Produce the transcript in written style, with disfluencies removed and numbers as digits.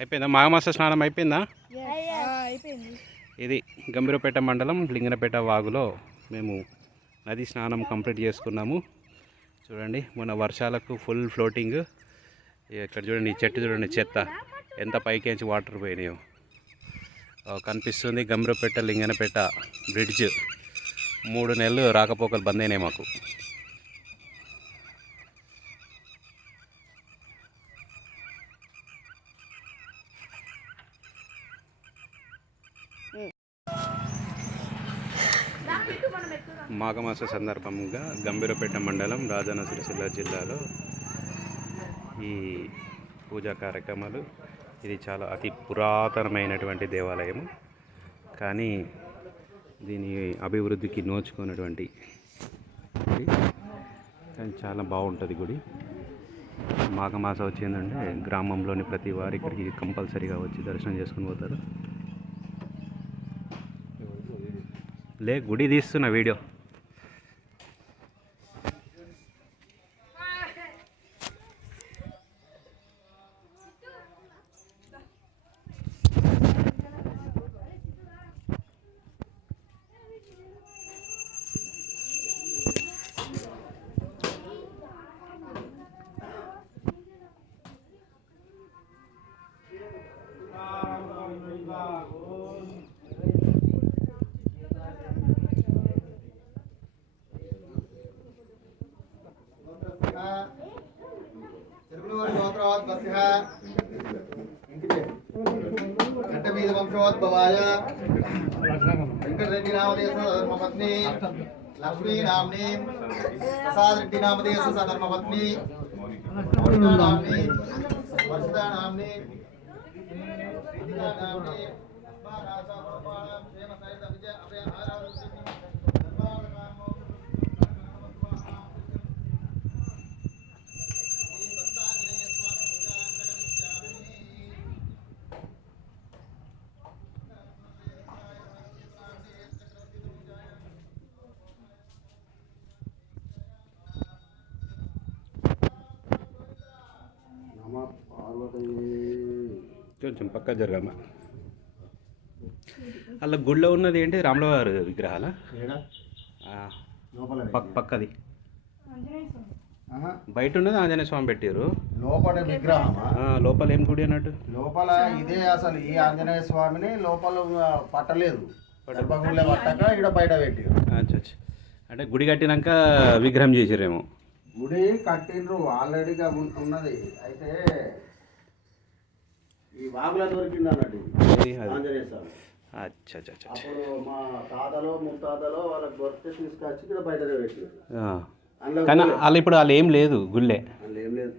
అయిపోయిందా? మాఘమాస స్నానం అయిపోయిందా? అయిపోయింది. ఇది గంభీరపేట మండలం లింగనపేట వాగులో మేము నది స్నానం కంప్లీట్ చేసుకున్నాము. చూడండి, మొన్న వర్షాలకు ఫుల్ ఫ్లోటింగ్. ఇక్కడ చూడండి, ఈ చెట్టు చూడండి, చెత్త ఎంత పైకేంచి వాటర్ పోయినాయో కనిపిస్తుంది. గంభీరపేట లింగనపేట బ్రిడ్జ్ 3 నెలలు రాకపోకలు బంద్ అయినాయి మాకు. మాఘమాస సందర్భంగా గంభీరపేట మండలం రాజన్న సిరిసిల్ల జిల్లాలో ఈ పూజా కార్యక్రమాలు. ఇది చాలా అతి పురాతనమైనటువంటి దేవాలయము, కానీ దీని అభివృద్ధికి నోచుకున్నటువంటి కానీ చాలా బాగుంటుంది గుడి. మాఘమాస వచ్చిందంటే గ్రామంలోని ప్రతి వారు ఇక్కడికి కంపల్సరీగా వచ్చి దర్శనం చేసుకుని పోతారు. గుడి తీస్తున్న వీడియో. घटवीर वंशोद्भवाय वेंकटरेड्डी नामधेय धर्मपत्नी लक्ष्मी नामनी प्रसाद रेड्डी नामधेय धर्मपत्नी मौलिका नामनी वर्षिता नामनी नामनी కొంచెం పక్క జరగమ్మా. అలా గుళ్ళో ఉన్నది ఏంటి? రాములవారి విగ్రహాల పక్కది బయట ఉన్నది ఆంజనేయ స్వామి పెట్టారు. లోపల విగ్రహం లోపల ఏం గుడి అన్నట్టు? లోపల ఇదే అసలు ఈ ఆంజనేయ స్వామిని లోపల పట్టలేదు, గర్భగుడిలో పట్టక ఇక్కడ బయట పెట్టారు. అంటే గుడి కట్టినాక విగ్రహం చేసారేమో. గుడి కట్టిండ్రు ఆల్రెడీగా ఉన్నది. అయితే ఈ వాగులో దొరికింది అన్నట్టు ఆంజనేయ స్వామి. అప్పుడు మా తాతలో ముత్తాతలో వాళ్ళకి దొరికితే తీసుకొచ్చి ఇక్కడ బయట పెట్టారు. కానీ వాళ్ళు ఇప్పుడు వాళ్ళు ఏం లేదు, గుళ్ళే వాళ్ళు ఏం లేదు.